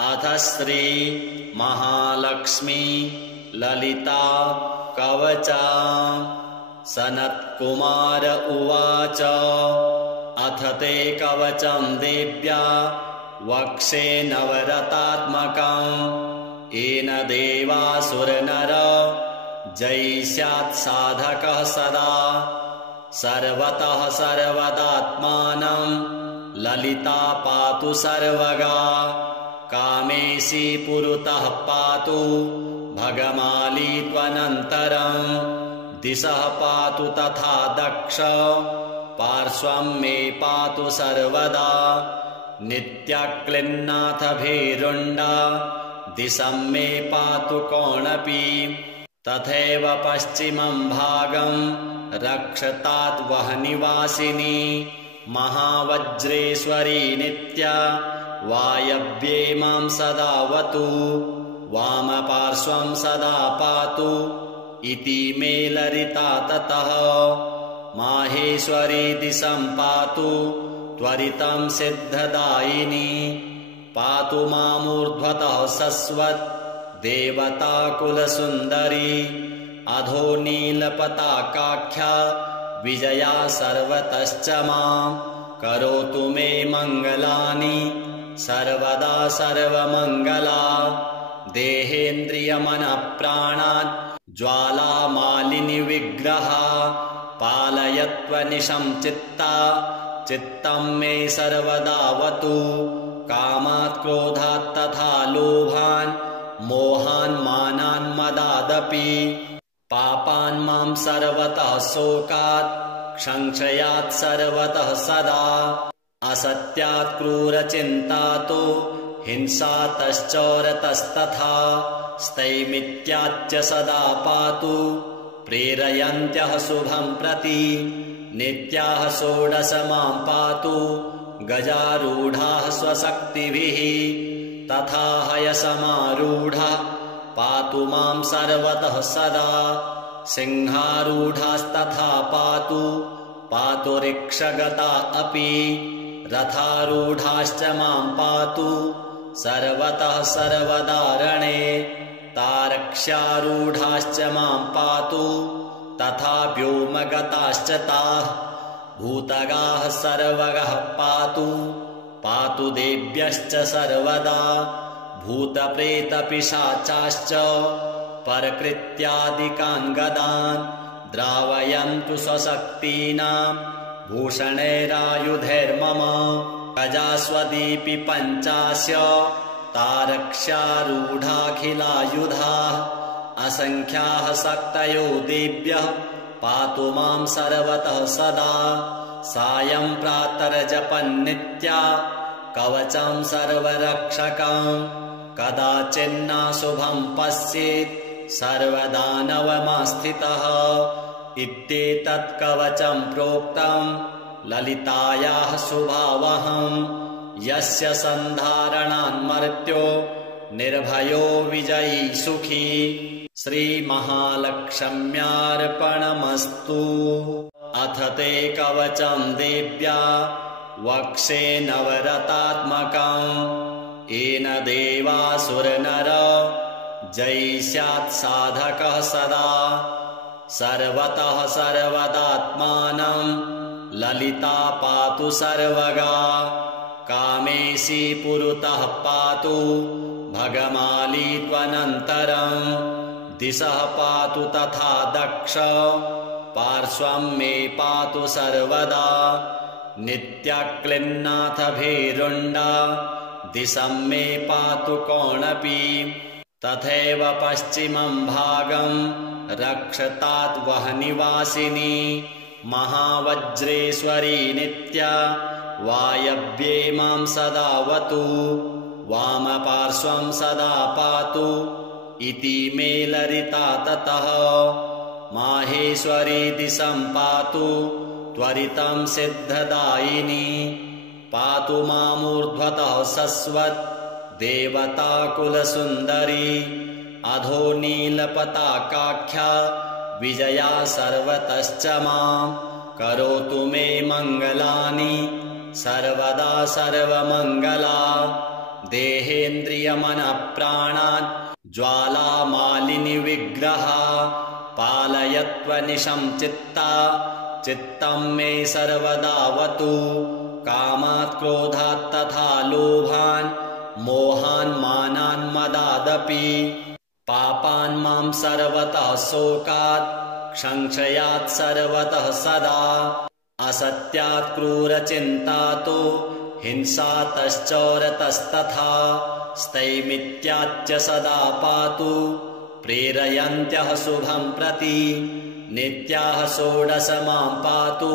अथ श्री महालक्ष्मी ललिता कवचा। सनत्कुमार उवाच अथ ते कवचं देव्या वक्षे नवरतात्मकम् येन देवासुरनर जयिष्यात् साधकः सदा। सर्वतः सर्वदात्मानं ललिता पातु सर्वगा। कामेशी पुरतः पातु भगमाली त्वनन्तरम्। दिशः पातु तथा दक्ष पार्श्वं मे पातु सर्वदा। नित्यक्लिन्नाथ भीरुण्डा दिशं मे पातु कोणपि। तथैव पश्चिमं भागं रक्षतात् वह्निवासिनी। महावज्रेश्वरी नित्या वायव्ये मां सदावतु। वामपार्श्वं सदा पातु इति मे ललिता ततः। माहेश्वरी दिशं पातु त्वरितं सिद्धदायिनी। पातु मामूर्ध्वतः शश्वत् देवताकुलसुन्दरी। अधो नीलपताकाख्या विजया सर्वतश्च मां। करोतु मे मङ्गलानि सर्वदा सर्वमङ्गला। देहेन्द्रियमनप्राणान् ज्वालामालिनि विग्रहा। पालयत्वनिशं चित्ता चित्तं मे सर्वदावतु। कामात् क्रोधात् तथा लोभान् मोहान् मानान् मदादपि। पापान् मां सर्वतः शोकात् संशयात् सर्वतः सदा। असत्यात् क्रूरचिन्तातो हिंसातश्चोरतस्तथा। स्थैमित्याच्च सदा पातु प्रेरयन्त्यः शुभं प्रति। नित्याः षोडश मां पातु गजारूढाः स्वशक्तिभिः। तथा हयसमारूढा पातु मां सर्वतः सदा। सिंहारूढास्तथा पातु पातु ऋक्षगता अपि। रथारूढाश्च मां पातु सर्वतः सर्वदारणे। तारक्ष्यारूढाश्च मां पातु तथा व्योमगताश्च ताः। भूतगाः सर्वगः पातु पातु देव्यश्च सर्वदा। भूतप्रेतपिशाचाश्च परकृत्यादिकान् गदान्। द्रावयन्तु स्वशक्तीनां भूषणैरायुधैर्मम। गजास्वदीपि पञ्चास्य तारक्ष्यारूढाखिलायुधाः। असङ्ख्याः शक्तयो देव्यः पातु मां सर्वतः सदा। सायं प्रातर्जपन्नित्या कवचं सर्वरक्षकम्। कदाचिन्नाशुभं पश्येत् सर्वदानवमास्थितः। इत्येतत् कवचं प्रोक्तं ललितायाः शुभावहम्। यस्य सन्धारणान्मर्त्यो निर्भयो विजयी सुखी। श्रीमहालक्ष्म्यार्पणमस्तु। अथ ते कवचं देव्या वक्षे नवरतात्मकम् येन देवासुरनर जयिष्यात् साधकः सदा। सर्वतः सर्वदात्मानं ललिता पातु सर्वगा। कामेशी पुरतः पातु भगमाली त्वनन्तरम्। दिशः पातु तथा दक्ष पार्श्वं मे पातु सर्वदा। नित्यक्लिन्नाथ भीरुण्डा दिशं मे पातु कोणपि। तथैव पश्चिमं भागं रक्षतात् वह्निवासिनी। महावज्रेश्वरी नित्या वायव्ये मां सदावतु। वामपार्श्वं सदा पातु इति मे ललिता ततः। माहेश्वरी दिशं पातु त्वरितं सिद्धदायिनी। पातु मामूर्ध्वतः शश्वत् देवताकुलसुन्दरी। अधो नीलपताकाख्या विजया सर्वतश्च मां। करोतु मे मङ्गलानि सर्वदा सर्वमङ्गला। देहेन्द्रियमनःप्राणान् ज्वालामालिनिविग्रह पालयत्वनिशं चित्ता चित्तं मे सर्वदावतु कामात् क्रोधात् तथा लोभान् मोहान् मानान् मदादपि पापान् मां सर्वतः शोकात् संशयात् सर्वतः सदा असत्यात् क्रूरचिन्तातो हिंसातश्चौरतस्तथा स्थैमित्याच्च सदा पातु प्रेरयन्त्यः शुभं प्रति नित्याः षोडश मां पातु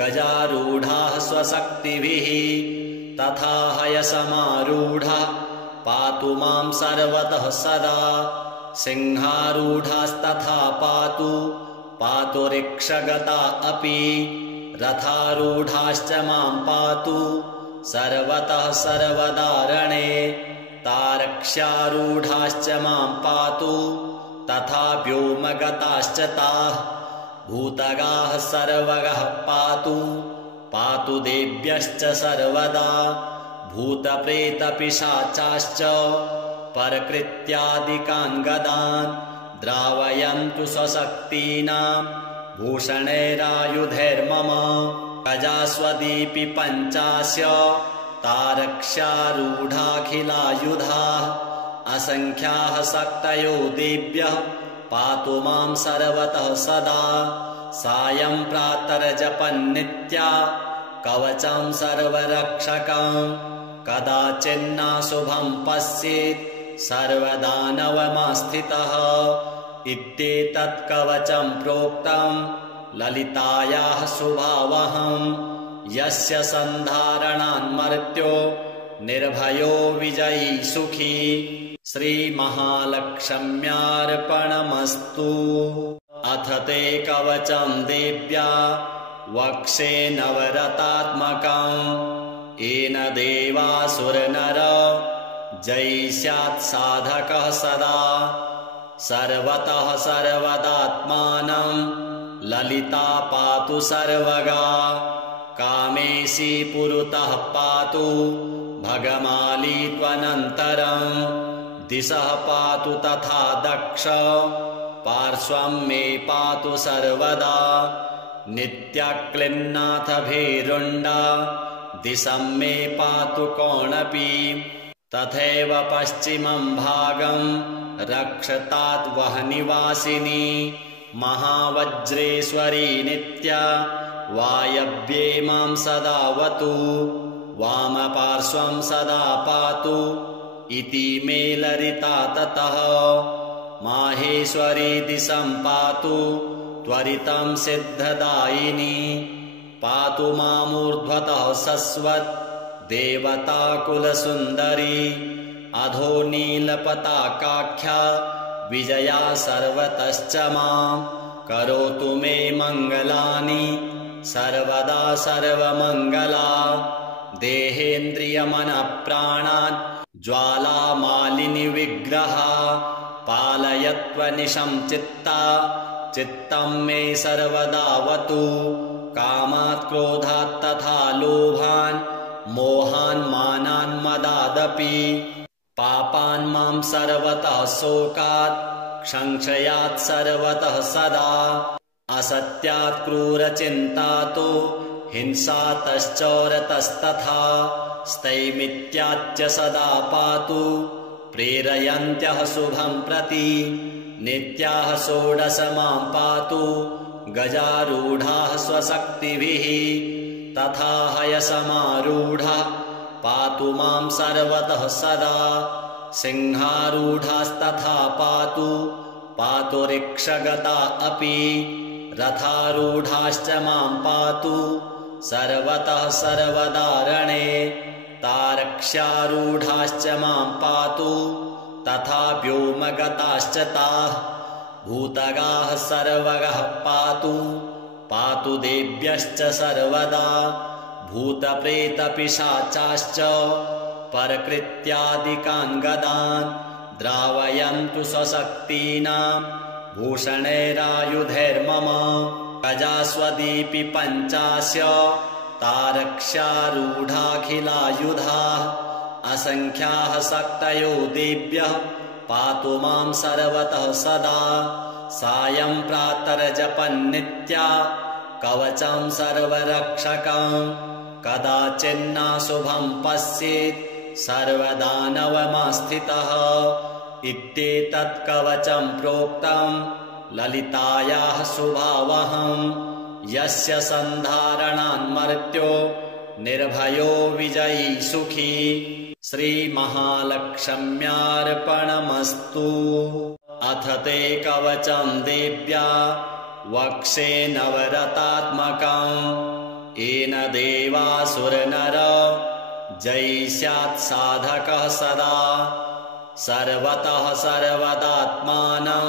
गजारूढाः स्वशक्तिभिः तथा हयसमारूढा पातु मां सर्वतः सदा सिंहारूढास्तथा पातु पातु रिक्षगता अपि रथारूढाश्च मां पातु सर्वतः सर्वदारणे तारक्ष्यारूढाश्च मां पातु तथा व्योमगताश्च ताः भूतगाः सर्वगः पातु पातु देव्यश्च सर्वदा भूतप्रेतपिशाचाश्च परकृत्यादिकान् गदान् द्रावयन्तु स्वशक्तीनां भूषणैरायुधैर्मम गजास्वदीपि पञ्चास्य तारक्ष्यारूढाखिलायुधाः असङ्ख्याः शक्तयो देव्यः पातु मां सर्वतः सदा सायं प्रातर्जपन्नित्या कवचं सर्वरक्षकं कदाचिन्नाशुभं पश्येत् सर्वदानवमास्थितः इत्येतत् कवचं प्रोक्तं ललितायाः शुभावहं यस्य सन्धारणान्मर्त्यो निर्भयो विजयी सुखी श्रीमहालक्ष्म्यार्पणमस्तु। अथ ते कवचं देव्या वक्षे नवरतात्मकम् येन देवासुरनर जयिष्यात् साधकः सदा सर्वतः सर्वदात्मानं ललिता पातु सर्वगा कामेशी पुरतः पातु भगमाली त्वनन्तरं दिशः पातु तथा दक्ष पार्श्वं मे पातु सर्वदा नित्यक्लिन्नाथ भीरुण्डा दिशं मे पातु कोणपि तथैव पश्चिमं भागं रक्षतात् वह्निवासिनी महावज्रेश्वरी नित्या वायव्ये मां सदावतु वामपार्श्वं सदा पातु इति मे ललिता ततः माहेश्वरी दिशं पातु त्वरितं सिद्धदायिनी पातु मामूर्ध्वतः शश्वत् देवताकुलसुन्दरी अधो नीलपताकाख्या विजया सर्वतश्च मां करोतु मे मङ्गलानि सर्वदा सर्वमङ्गला देहेन्द्रियमनःप्राणान् ज्वालामालिनिविग्रह पालयत्वनिशं चित्ता चित्तं मे सर्वदावतु कामात् क्रोधात् तथा लोभान् मोहान् मानान् मदादपि पापान् मां सर्वतः शोकात् संशयात् सर्वतः सदा असत्यात् क्रूरचिन्तातो हिंसातश्चौरतस्तथा स्थैमित्याच्च सदा पातु प्रेरयन्त्यः शुभं प्रति नित्याः षोडश मां पातु गजारूढाः स्वशक्तिभिः तथा हयसमारूढा पातु मां सर्वतः सदा सिंहारूढास्तथा पातु पातु रिक्षगता अपि रथारूढाश्च मां पातु सर्वतः सर्वदारणे तारक्ष्यारूढाश्च मां पातु तथा व्योमगताश्च ताः भूतगाः सर्वगः पातु पातु देव्यश्च सर्वदा भूतप्रेतपिशाचाश्च परकृत्यादिकान् गदान् द्रावयन्तु स्वशक्तीनां भूषणैरायुधैर्मम गजास्वदीपि पञ्चास्य तारक्ष्यारूढाखिलायुधाः असङ्ख्याः शक्तयो देव्यः पातु मां सर्वतः सदा सायं प्रातर्जपन्नित्या कवचं सर्वरक्षकं कदाचिन्नाशुभं पश्येत् सर्वदानवमास्थितः इत्येतत् कवचं प्रोक्तं ललितायाः शुभावहं यस्य सन्धारणान्मर्त्यो निर्भयो विजयी सुखी श्रीमहालक्ष्म्यार्पणमस्तु। अथ ते कवचं देव्या वक्षे नवरतात्मकं येन देवासुरनर जयिष्यात् साधकः सदा सर्वतः सर्वदात्मानं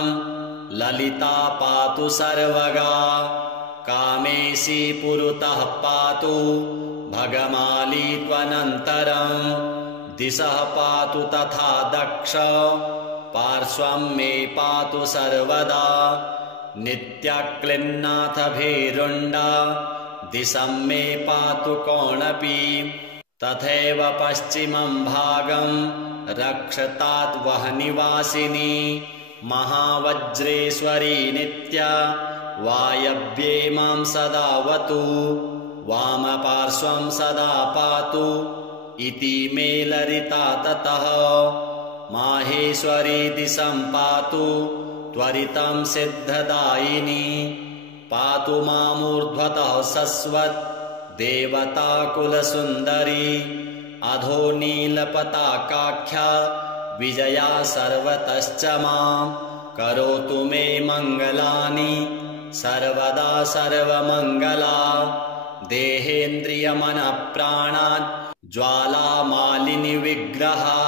ललिता पातु सर्वगा कामेशी पुरतः पातु भगमाली त्वनन्तरं दिशः पातु तथा दक्ष पार्श्वं मे पातु सर्वदा नित्यक्लिन्नाथ भीरुण्डा दिशं मे पातु कोणपि तथैव पश्चिमं भागं रक्षतात् वह्निवासिनी महावज्रेश्वरी नित्या वायव्ये मां सदावतु वामपार्श्वं सदा पातु इति मे ललिता ततः माहेश्वरी दिशं पातु त्वरितं सिद्धदायिनी पातु मामूर्ध्वतः शश्वत् देवताकुलसुन्दरी अधो नीलपताकाख्या विजया सर्वतश्च मां करोतु मे मङ्गलानि सर्वदा सर्वमङ्गला देहेन्द्रियमनःप्राणान् ज्वालामालिनि विग्रहा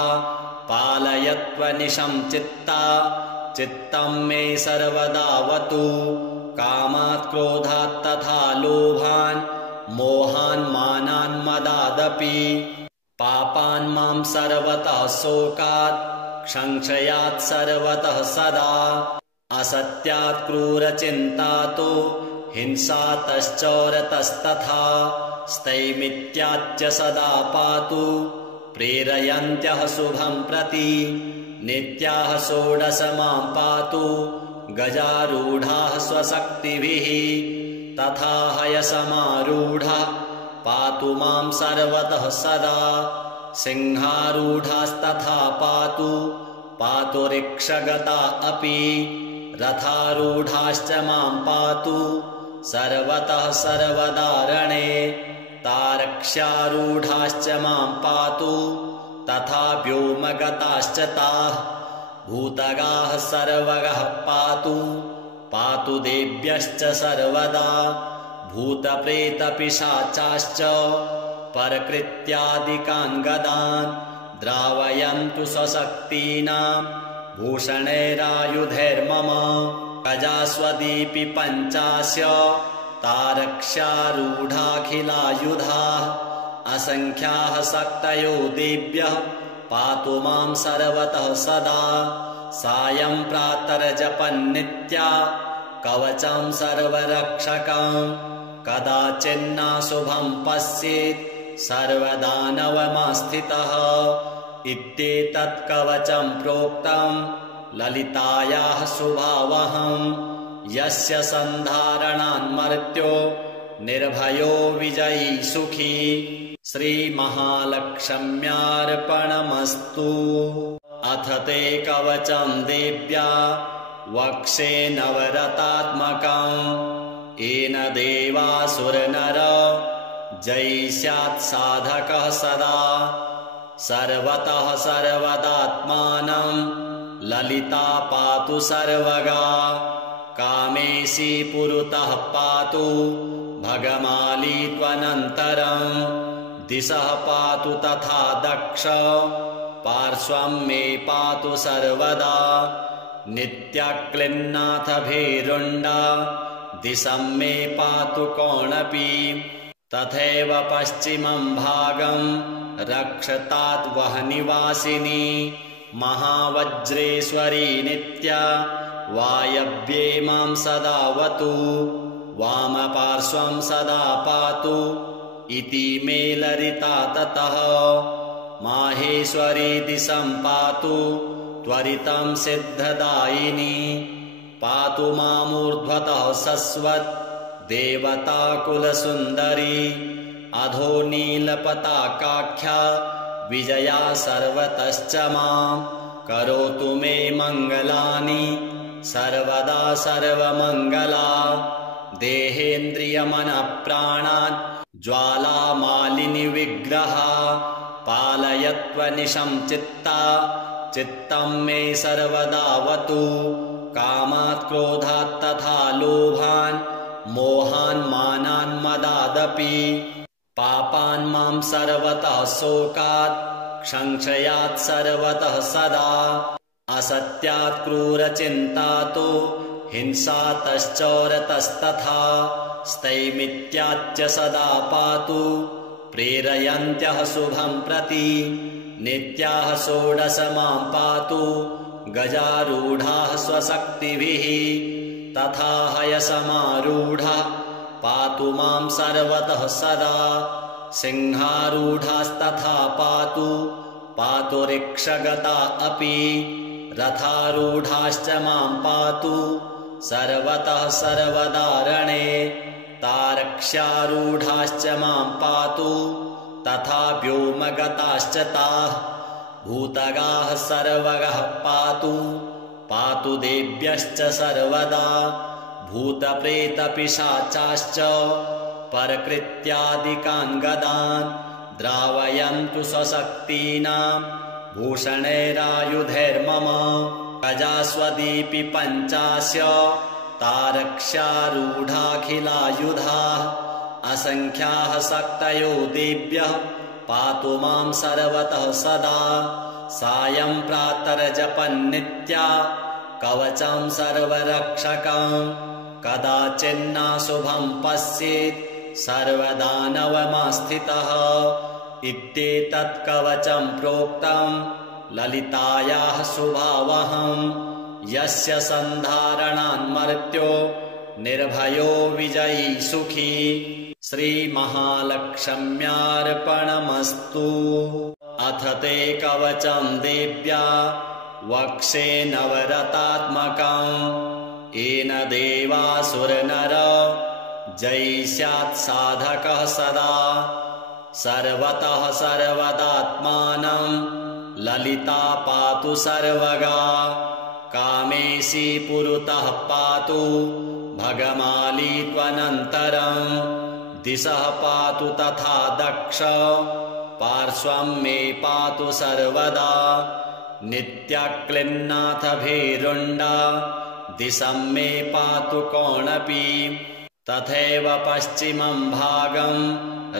पालयत्वनिशं चित्ता चित्तं मे सर्वदावतु कामात् क्रोधात् तथा लोभान् मोहान् मानान् मदादपि पापान् मां सर्वतः शोकात् संशयात् सर्वतः सदा असत्यात् क्रूरचिन्तातो हिंसातश्चौरतस्तथा स्थैमित्याच्च सदा पातु प्रेरयन्त्यः शुभं प्रति नित्याः षोडश मां पातु गजारूढाः स्वशक्तिभिः तथा हयसमारूढा पातु मां सर्वतः सदा सिंहारूढास्तथा पातु पातु ऋक्षगता अपि रथारूढाश्च मां पातु सर्वतः सर्वदारणे तारक्ष्यारूढाश्च मां पातु तथा व्योमगताश्च ताः भूतगाः सर्वगः पातु पातु देव्यश्च सर्वदा भूतप्रेतपिशाचाश्च परकृत्यादिकान् गदान् द्रावयन्तु स्वशक्तीनां भूषणैरायुधैर्मम गजास्वदीपि पञ्चास्य तारक्ष्यारूढाखिलायुधाः असङ्ख्याः शक्तयो देव्यः पातु मां सर्वतः सदा सायं प्रातर्जपन्नित्या कवचं सर्वरक्षकं कदाचिन्नाशुभं पश्येत् सर्वदानवमास्थितः इत्येतत् कवचं प्रोक्तं ललितायाः शुभावहं यस्य सन्धारणान्मर्त्यो निर्भयो विजयी सुखी श्रीमहालक्ष्म्यार्पणमस्तु। अथ ते कवचं देव्या वक्षे नवरतात्मकं येन देवासुरनर जयिष्यात् साधकः सदा सर्वतः सर्वदात्मानं ललिता पातु सर्वगा कामेशी पुरतः पातु भगमाली त्वनन्तरं दिशः पातु तथा दक्ष पार्श्वं मे पातु सर्वदा नित्यक्लिन्नाथ भीरुण्डा दिशं मे पातु कोणपि तथैव पश्चिमं भागं रक्षतात् वह्निवासिनी महावज्रेश्वरी नित्या वायव्ये मां सदावतु वामपार्श्वं सदा पातु इति मे ललिता ततः माहेश्वरीति सम्पातु त्वरितं सिद्धदायिनी पातु मामूर्ध्वतः सस्वत् देवताकुलसुन्दरी अधो नीलपताकाख्या विजया सर्वतश्च मां करोतु मे मङ्गलानि सर्वदा सर्वमङ्गला देहेन्द्रियमनप्राणान् ज्वालामालिनि विग्रहा पालयत्वनिशं चित्ता चित्तं मे सर्वदावतु कामात् क्रोधात् तथा लोभान् मोहान् मानान् मदादपि पापान् मां सर्वतः शोकात् संशयात् सर्वतः सदा असत्यात् क्रूरचिन्तातो हिंसातश्चौरतस्तथा स्थैमित्याच्च सदा पातु प्रेरयन्त्यः शुभं प्रति नित्याः षोडश मां पातु गजारूढाः स्वशक्तिभिः तथा हयसमारूढा पातु मां सर्वतः सदा सिंहारूढास्तथा पातु पातु रिक्षगता अपि रथारूढाश्च मां पातु सर्वतः सर्वदारणे तारक्ष्यारूढाश्च मां पातु तथा व्योमगताश्च ताः भूतगाः सर्वगः पातु पातु देव्यश्च सर्वदा भूतप्रेतपिशाचाश्च परकृत्यादिकान् गदान् द्रावयन्तु स्वशक्तीनां भूषणैरायुधैर्मम गजास्वदीपि पञ्चास्य तारक्ष्यारूढाखिलायुधाः असङ्ख्याः शक्तयो देव्यः पातु मां सर्वतः सदा सायं प्रातर्जपन्नित्या कवचं सर्वरक्षकं कदाचिन्नाशुभं पश्येत् सर्वदानवमास्थितः इत्येतत् कवचं प्रोक्तं ललितायाः शुभावहं यस्य सन्धारणान्मर्त्यो निर्भयो विजयी सुखी श्रीमहालक्ष्म्यार्पणमस्तु। अथ ते कवचं देव्या वक्षे नवरतात्मकम् येन देवासुरनर जयिष्यात् साधकः सदा सर्वतः सर्वदात्मानं ललिता पातु सर्वगा कामेशी पुरतः पातु भगमाली त्वनन्तरं दिशः पातु तथा दक्ष पार्श्वं मे पातु सर्वदा नित्यक्लिन्नाथ भीरुण्डा दिशं मे पातु कोणपि तथैव पश्चिमं भागं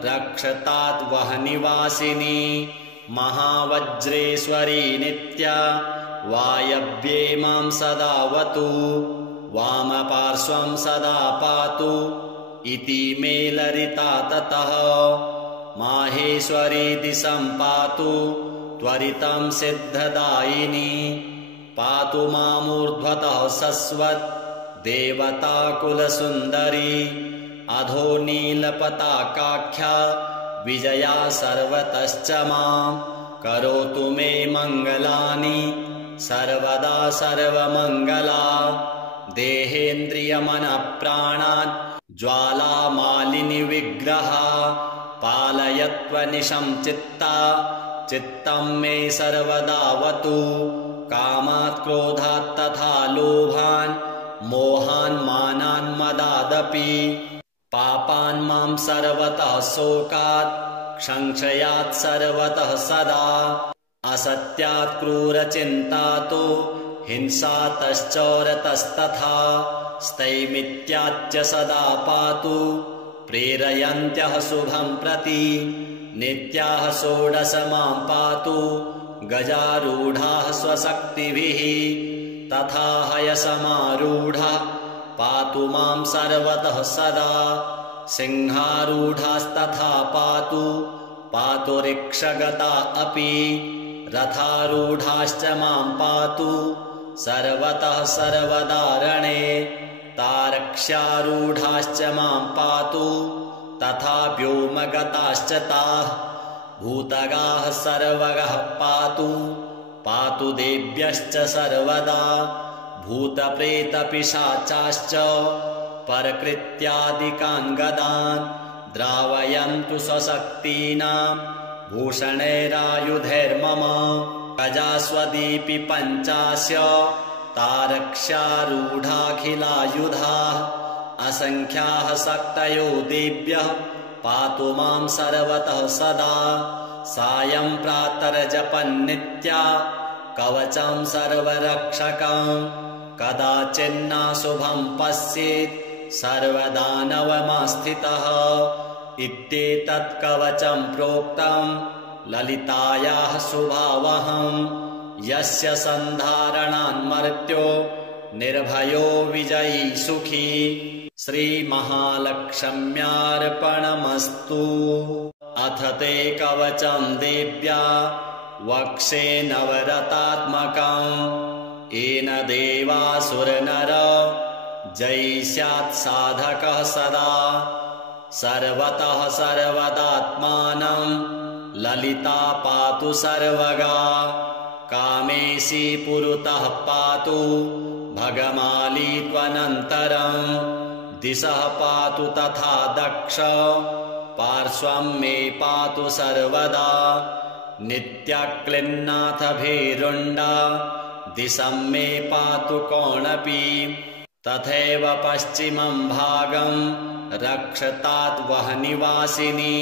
रक्षतात् वह्निवासिनी महावज्रेश्वरी नित्या वायव्ये मां सदावतु वामपार्श्वं सदा पातु इति मे ललिता ततः माहेश्वरीति सम्पातु त्वरितं सिद्धदायिनी पातु मामूर्ध्वतः सस्वत् देवताकुलसुन्दरी अधो नीलपताकाख्या विजया सर्वतश्च मां करोतु मे मङ्गलानि सर्वदा सर्वमङ्गला देहेन्द्रियमनप्राणान् ज्वालामालिनि विग्रहा पालयत्वनिशं चित्ता चित्तं मे सर्वदावतु कामात् क्रोधात् तथा लोभान् मोहान् मानान् मदादपि पापान् मां सर्वतः शोकात् संशयात् सर्वतः सदा असत्यात् क्रूरचिन्तातो हिंसातश्चौरतस्तथा स्थैमित्याच्च सदा पातु प्रेरयन्त्यः शुभं प्रति नित्याः षोडश मां पातु गजारूढाः स्वशक्तिभिः तथा हयसमारूढा पातु मां सर्वतः सदा सिंहारूढास्तथा पातु पातु रिक्षगता अपि रथारूढाश्च मां पातु सर्वतः सर्वदारणे तारक्ष्यारूढाश्च मां पातु तथा व्योमगताश्च ताः भूतगाः सर्वगः पातु पातु देव्यश्च सर्वदा भूतप्रेतपिशाचाश्च परकृत्यादिकान् गदान् द्रावयन्तु स्वशक्तीनां भूषणैरायुधैर्मम गजास्वदीपि पञ्चास्य तारक्ष्यारूढाखिलायुधाः असङ्ख्याः शक्तयो देव्यः पातु मां सर्वतः सदा सायं प्रातर्जपन्नित्या कवचं सर्वरक्षकं कदाचिन्नाशुभं पश्येत् सर्वदानवमास्थितः इत्येतत् कवचं प्रोक्तं ललितायाः शुभावहं यस्य सन्धारणान्मर्त्यो निर्भयो विजयी सुखी श्रीमहालक्ष्म्यार्पणमस्तु। अथ ते कवचं देव्या वक्षे नवरतात्मकं येन देवासुरनर जयिष्यात् साधकः सदा सर्वतः सर्वदात्मानं ललिता पातु सर्वगा कामेशी पुरतः पातु भगमाली त्वनन्तरं दिशः पातु तथा दक्ष पार्श्वं मे पातु सर्वदा नित्यक्लिन्नाथ भीरुण्डा दिशं मे पातु कोणपि तथैव पश्चिमं भागं रक्षतात् वहनिवासिनी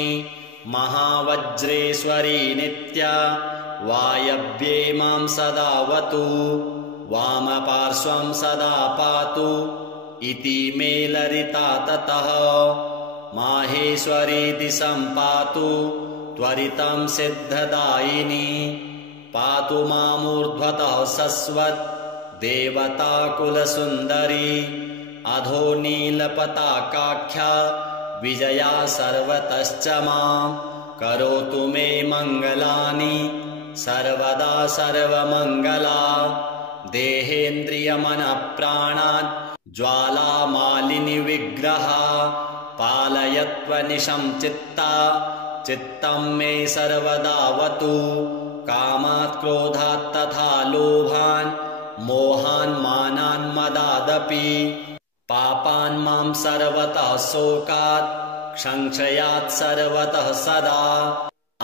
महावज्रेश्वरी नित्या वायव्ये मां सदावतु वामपार्श्वं सदा पातु इति मे ललिता ततः माहेश्वरी दिशं पातु त्वरितं सिद्धदायिनी पातु मामूर्ध्वतः सस्वत् देवताकुलसुन्दरी अधो नीलपताकाख्या विजया सर्वतश्च मां करोतु मे मङ्गलानि सर्वदा सर्वमङ्गला देहेन्द्रियमनप्राणान् ज्वालामालिनि विग्रहा पालयत्वनिशं चित्ता चित्तं मे सर्वदावतु कामात् क्रोधात् तथा लोभान् मोहान् मानान् मदादपि पापान् मां सर्वतः शोकात् संशयात् सर्वतः सदा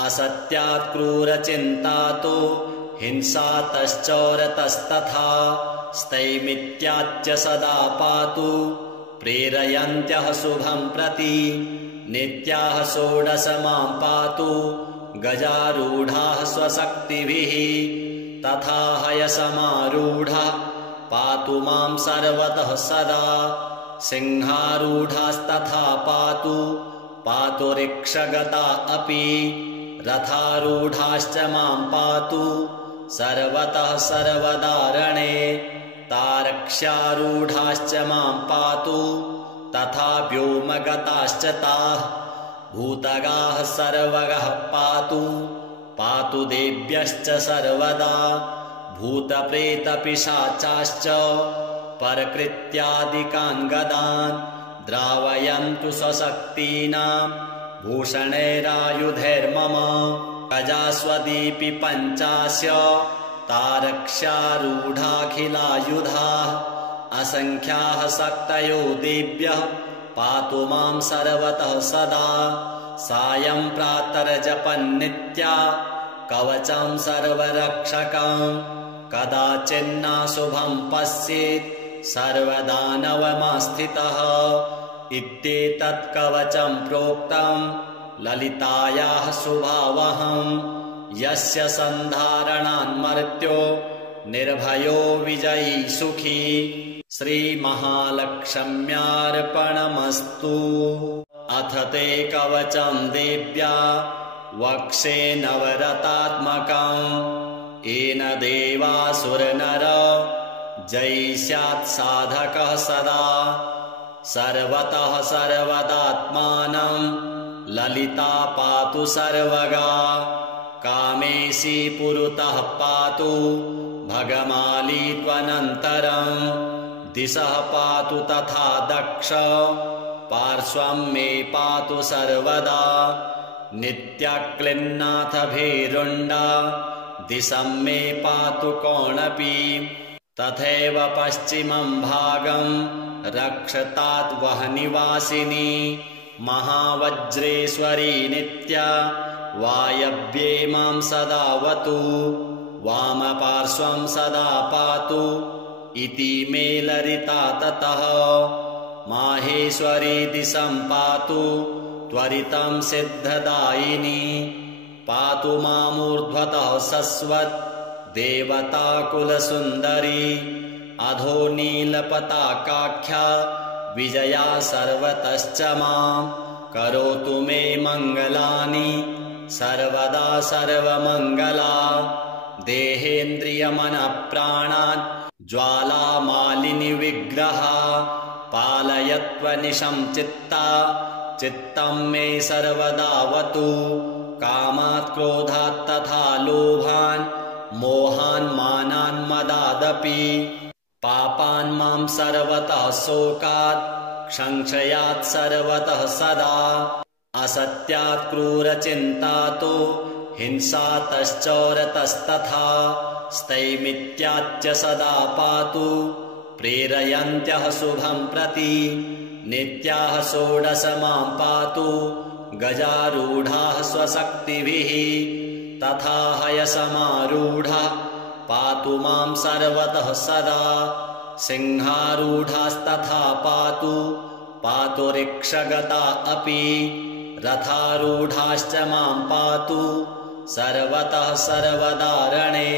असत्यात् क्रूरचिन्तातो हिंसातश्चौरतस्तथा स्थैमित्याच्च सदा पातु प्रेरयन्त्यः शुभं प्रति नित्याः षोडश मां पातु गजारूढाः स्वशक्तिभिः तथा हयसमारूढा पातु मां सर्वतः सदा सिंहारूढास्तथा पातु पातु रिक्षगता अपि रथारूढाश्च मां पातु सर्वतः सर्वदारणे तारक्ष्यारूढाश्च मां पातु तथा व्योमगताश्च ताः भूतगाः सर्वगः पातु पातु देव्यश्च सर्वदा भूतप्रेतपिशाचाश्च परकृत्यादिकान् गदान् द्रावयन्तु स्वशक्तीनां भूषणैरायुधैर्मम गजास्वदीपि पञ्चास्य तारक्ष्यारूढाखिलायुधाः असङ्ख्याः शक्तयो देव्यः पातु मां सर्वतः सदा सायं प्रातर्जपन्नित्या कवचं सर्वरक्षकं कदाचिन्नाशुभं पश्येत् सर्वदानवमास्थितः इत्येतत् कवचं प्रोक्तं ललितायाः शुभावहं यस्य सन्धारणान्मर्त्यो निर्भयो विजयी सुखी श्रीमहालक्ष्म्यार्पणमस्तु। अथ ते कवचं देव्या वक्षे नवरतात्मकं येन देवासुरनर जयिष्यात् साधकः सदा सर्वतः सर्वदात्मानं ललिता पातु सर्वगा कामेशी पुरतः पातु भगमाली त्वनन्तरं दिशः पातु तथा दक्ष पार्श्वं मे पातु सर्वदा नित्याक्लिन्नाथ भीरुण्डा दिशं मे पातु कोणपि तथैव पश्चिमं भागं रक्षताद्वहनिवासिनी महावज्रेश्वरी नित्या वायव्ये मां सदावतु वामपार्श्वं सदा पातु इति मे ललिता ततः माहेश्वरी दिशं पातु त्वरितं सिद्धदायिनी पातु मामूर्ध्वतः सस्वत् देवताकुलसुन्दरी अधो नीलपताकाख्या विजया सर्वतश्च मां करोतु मे मङ्गलानि सर्वदा सर्वमङ्गला देहेन्द्रियमनप्राणान् ज्वालामालिनि विग्रहा पालयत्वनिशं चित्ता चित्तं मे सर्वदावतु कामात् क्रोधात् तथा लोभान् मोहान् मानान् मदादपि पापान् मां सर्वतः शोकात् संशयात् सर्वतः सदा असत्यात् क्रूरचिन्तातो हिंसातश्चौरतस्तथा स्थैमित्याच्च सदा पातु प्रेरयन्त्यः शुभं प्रति नित्याः षोडश मां पातु गजारूढाः स्वशक्तिभिः तथा हयसमारूढा पातु मां सर्वतः सदा सिंहारूढास्तथा पातु पातु ऋक्षगता अपि रथारूढाश्च मां पातु सर्वतः सर्वदारणे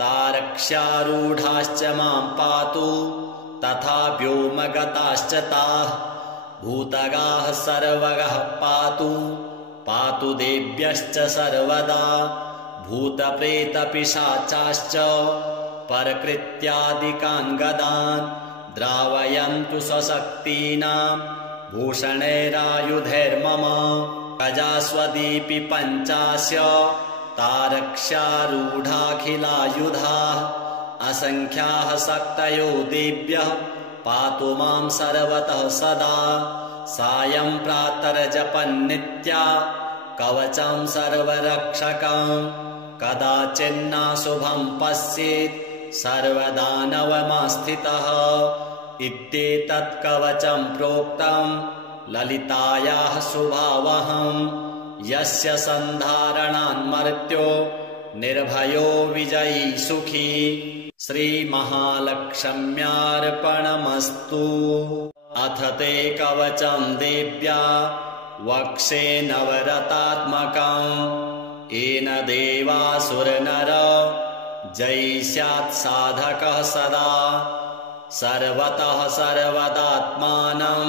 तारक्ष्यारूढाश्च मां पातु तथा व्योमगताश्च ताः भूतगाः सर्वगः पातु पातु देव्यश्च सर्वदा भूतप्रेतपिशाचाश्च परकृत्यादिकान् गदान् द्रावयन्तु स्वशक्तीनां भूषणैरायुधैर्मम गजास्वदीपि पञ्चास्य तारक्ष्यारूढाखिलायुधाः असङ्ख्याः शक्तयो देव्यः पातु मां सर्वतः सदा सायं प्रातर्जपन्नित्या कवचं सर्वरक्षकं कदाचिन्नाशुभं पश्येत् सर्वदानवमास्थितः इत्येतत् कवचं प्रोक्तं ललितायाः शुभावहं यस्य सन्धारणान्मर्त्यो निर्भयो विजयी सुखी श्रीमहालक्ष्म्यार्पणमस्तु। अथ ते कवचं देव्या वक्षे नवरतात्मकं येन देवासुरनर जयी स्यात् साधकः सदा सर्वतः सर्वदात्मानं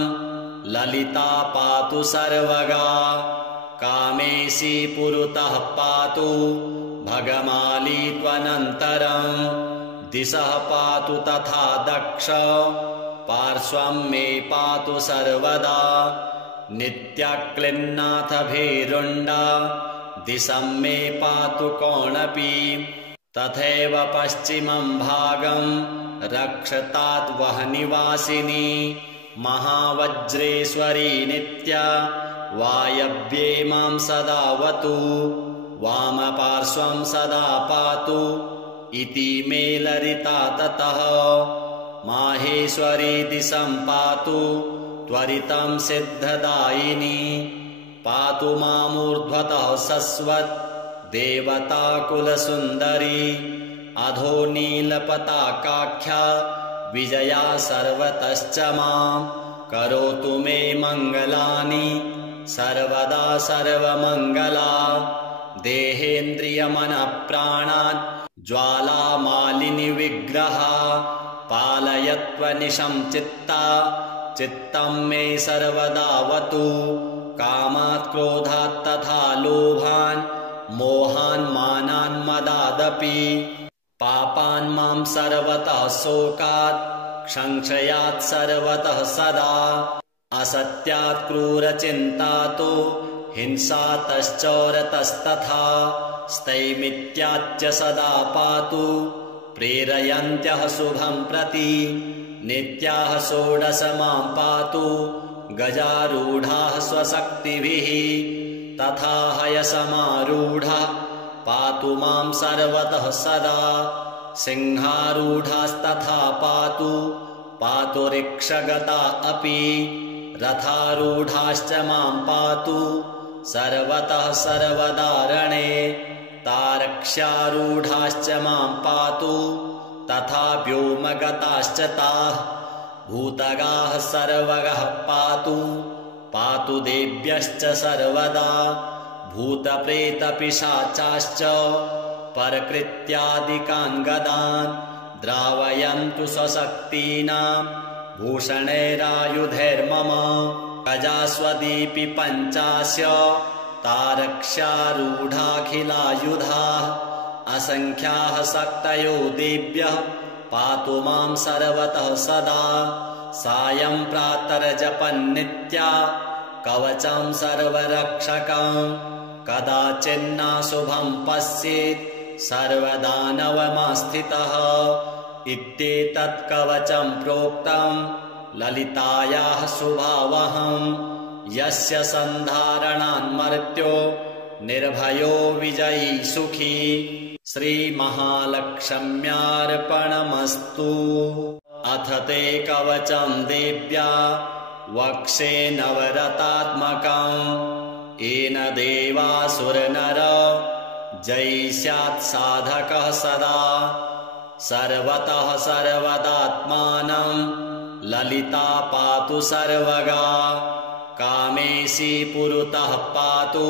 ललिता पातु सर्वगा कामेशी पुरतः पातु भगमाली त्वनन्तरं दिशः पातु तथा दक्ष पार्श्वं मे पातु सर्वदा नित्याक्लिन्नाथ भीरुण्डा दिशं मे पातु कोणपि तथैव पश्चिमं भागं रक्षताद्वहनिवासिनी महावज्रेश्वरी नित्या वायव्ये मां सदावतु वामपार्श्वं सदा पातु इति मे ललिता ततः माहेश्वरी दिशं पातु त्वरितं सिद्धदायिनी पातु मामूर्ध्वतः सस्वत् देवताकुलसुन्दरी अधो नीलपताकाख्या विजया सर्वतश्च मां करोतु मे मङ्गलानि सर्वदा सर्वमङ्गला देहेन्द्रियमनप्राणान् ज्वालामालिनि विग्रहा पालयत्वनिशं चित्ता चित्तं मे सर्वदावतु कामात् क्रोधात् तथा लोभान् मोहान् मानान् मदादपि पापान् मां सर्वतः शोकात् संशयात् सर्वतः सदा असत्यात् क्रूरचिन्तातो हिंसातश्चौरतस्तथा स्थैमित्याच्च सदा पातु प्रेरयन्त्यः शुभं प्रति नित्याः षोडश मां पातु गजारूढाः स्वशक्तिभिः तथा हयसमारूढः पातु मां सर्वतः सदा सिंहारूढास्तथा पातु रिक्षगता अपि रथारूढाश्च मां पातु सर्वतः सर्वदारणे तारक्ष्यारूढाश्च मां पातु तथा व्योमगताश्च ताः भूतगाः सर्वगः पातु देव्यश्च सर्वदा भूतप्रेतपिशाचाश्च परकृत्यादिकान् गदान् द्रावयन्तु स्वशक्तीनां भूषणैरायुधैर्मम गजास्वदीपि पञ्चास्य तारक्ष्यारूढाखिलायुधाः असङ्ख्याः शक्तयो देव्यः पातु मां सर्वतः सदा सायं प्रातर्जपन्नित्या कवचं सर्वरक्षकं कदाचिन्नाशुभं पश्येत् सर्वदानवमास्थितः इत्येतत् कवचं प्रोक्तं ललितायाः शुभावहं यस्य सन्धारणान्मर्त्यो निर्भयो विजयी सुखी श्रीमहालक्ष्म्यार्पणमस्तु। अथ ते कवचं देव्या वक्षे नवरतात्मकम् येन देवासुरनर जयिष्यात् साधकः सदा सर्वतः सर्वदात्मानं ललिता पातु सर्वगा कामेशी पुरतः पातु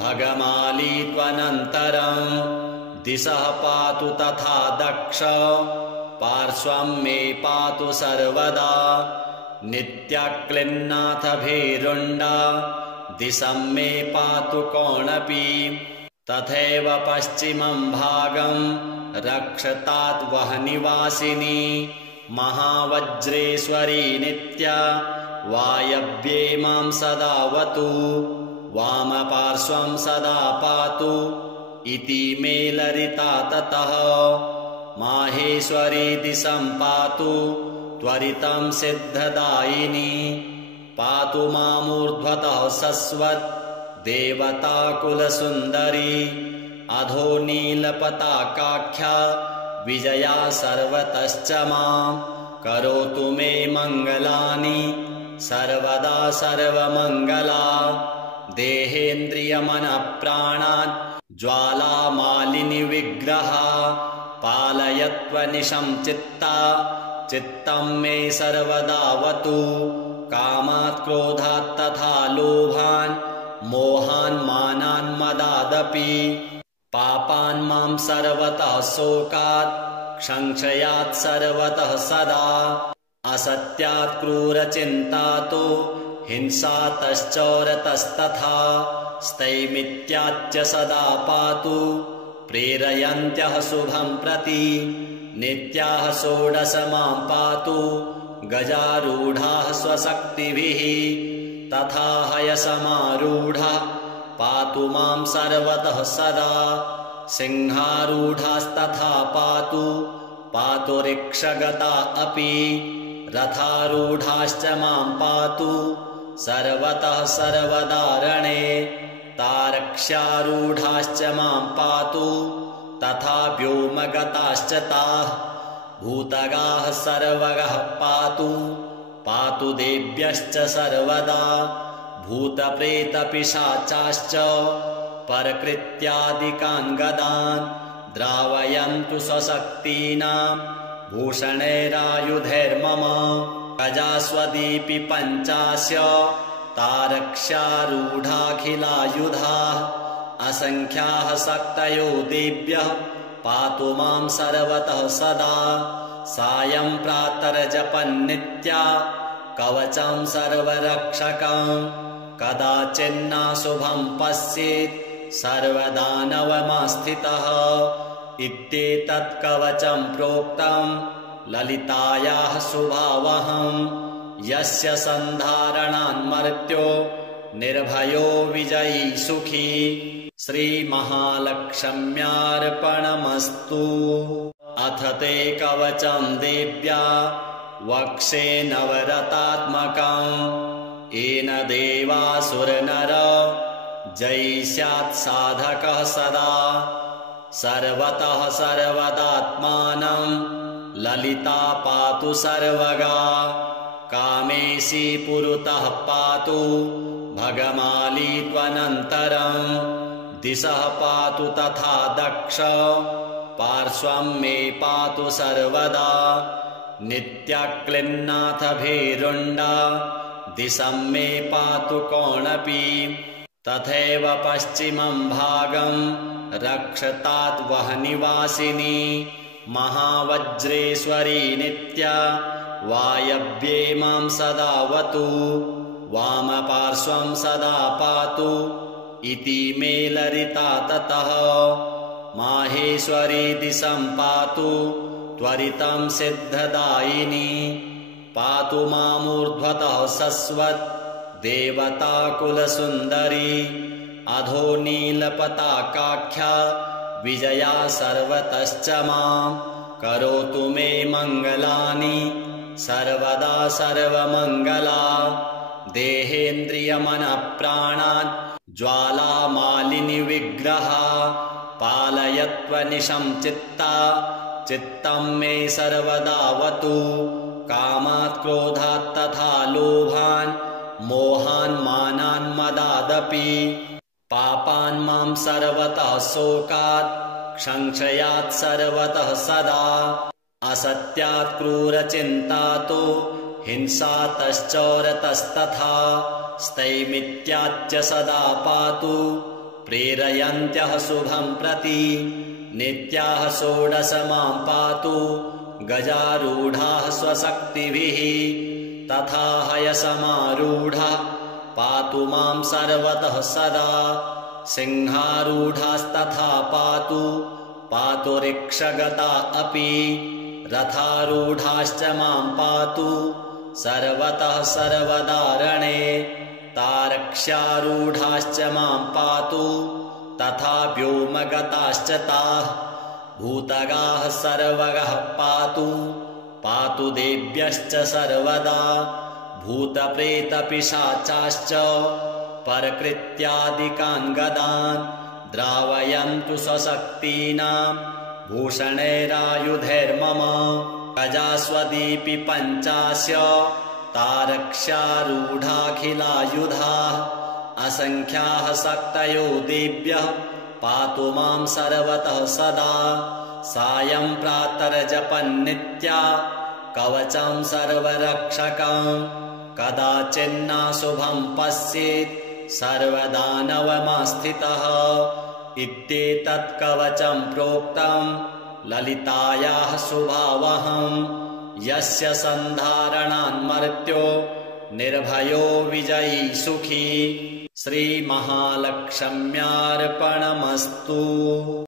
भगमाली त्वनन्तरं दिशः पातु तथा दक्ष पार्श्वं मे पातु सर्वदा नित्यक्लिन्नाथ भीरुण्डा दिशं मे पातु कोणपि तथैव पश्चिमं भागं रक्षतात् वहनिवासिनी महावज्रेश्वरी नित्या वायव्ये मां सदावतु वामपार्श्वं सदा पातु इति मे ललिता ततः माहेश्वरी दिशं पातु त्वरितं सिद्धदायिनी पातु मामूर्ध्वतः सस्वत् देवताकुलसुन्दरी अधो नीलपताकाख्या विजया सर्वतश्च मां करोतु मे मङ्गलानि सर्वदा सर्वमङ्गला देहेन्द्रियमनप्राणान् ज्वालामालिनि विग्रहा पालयत्वनिशं चित्तं मे सर्वदावतु कामात् क्रोधात् तथा लोभान् मोहान् मानान् मदादपि पापान् मां सर्वतः शोकात् संशयात् सर्वतः सदा असत्यात् क्रूरचिन्तातो हिंसातश्चौरतस्तथा स्थैमित्याच्च सदा पातु प्रेरयन्त्यः शुभं प्रति नित्याः षोडश मां पातु गजारूढाः स्वशक्तिभिः तथा हयसमारूढः पातु मां सर्वतः सदा सिंहारूढास्तथा पातु रिक्षगता अपि रथारूढाश्च मां पातु सर्वतः सर्वदारणे तारक्ष्यारूढाश्च मां पातु तथा व्योमगताश्च ताः भूतगाः सर्वगः पातु देव्यश्च सर्वदा भूतप्रेतपिशाचाश्च परकृत्यादिकान् गदान् द्रावयन्तु स्वशक्तीनां भूषणैरायुधैर्मम गजास्वदीपि पञ्चास्य तारक्ष्यारूढाखिलायुधाः असङ्ख्याः शक्तयो देव्यः पातु मां सर्वतः सदा सायं प्रातर्जपन्नित्या कवचं सर्वरक्षकं कदाचिन्नाशुभं पश्येत् सर्वदानवमास्थितः इत्येतत् कवचं प्रोक्तं ललितायाः शुभावहं यस्य सन्धारणान्मर्त्यो निर्भयो विजयी सुखी श्रीमहालक्ष्म्यार्पणमस्तु। अथ ते कवचं देव्या वक्षे नवरतात्मकं येन देवासुरनर जयी स्यात् साधकः सदा सर्वतः सर्वदात्मानं ललिता पातु सर्वगा कामेशी पुरतः पातु भगमाली त्वनन्तरं दिशः पातु तथा दक्ष पार्श्वं मे पातु सर्वदा नित्यक्लिन्नाथ भीरुण्डा दिशं मे पातु कोणपि तथैव पश्चिमं भागं रक्षतात् वहनिवासिनी महावज्रेश्वरी नित्या वायव्ये मां सदावतु वामपार्श्वं सदा पातु इति मे ललिता ततः माहेश्वरी दिशं पातु त्वरितं सिद्धदायिनी पातु मामूर्ध्वतः सस्वत् देवताकुलसुन्दरी अधो नीलपताकाख्या विजया सर्वतश्च मां करोतु मे मङ्गलानि सर्वदा सर्वमङ्गला देहेन्द्रियमनःप्राणान् ज्वालामालिनि विग्रहा पालयत्वनिशं चित्ता चित्तं मे सर्वदावतु कामात् क्रोधात् तथा लोभान् मोहान् मानान् मदादपि पापान् मां सर्वतः शोकात् संशयात् सर्वतः सदा असत्यात् क्रूरचिन्तातो हिंसातश्चौरतस्तथा स्थैमित्याच्च सदा पातु प्रेरयन्त्यः शुभं प्रति नित्याः षोडश मां पातु गजारूढाः स्वशक्तिभिः तथा हयसमारूढा पातु मां सर्वतः सदा सिंहारूढास्तथा पातु पातु ऋक्षगता अपि रथारूढाश्च मां पातु सर्वतः सर्वदारणे तारक्ष्यारूढाश्च मां पातु तथा व्योमगताश्च ताः भूतगाः सर्वगः पातु पातु देव्यश्च सर्वदा भूतप्रेतपिशाचाश्च परकृत्यादिकान् गदान् द्रावयन्तु स्वशक्तीनां भूषणैरायुधैर्मम गजास्वदीपि पञ्चास्य तारक्ष्यारूढाखिलायुधाः असङ्ख्याः शक्तयो देव्यः पातु मां सर्वतः सदा सायं प्रातर्जपन्नित्या कवचं सर्वरक्षकं कदाचिन्नाशुभं पश्येत् सर्वदानवमास्थितः इत्येतत् कवचं प्रोक्तं ललितायाः शुभावहं यस्य सन्धारणान्मर्त्यो निर्भयो विजयी सुखी श्रीमहालक्ष्म्यार्पणमस्तु।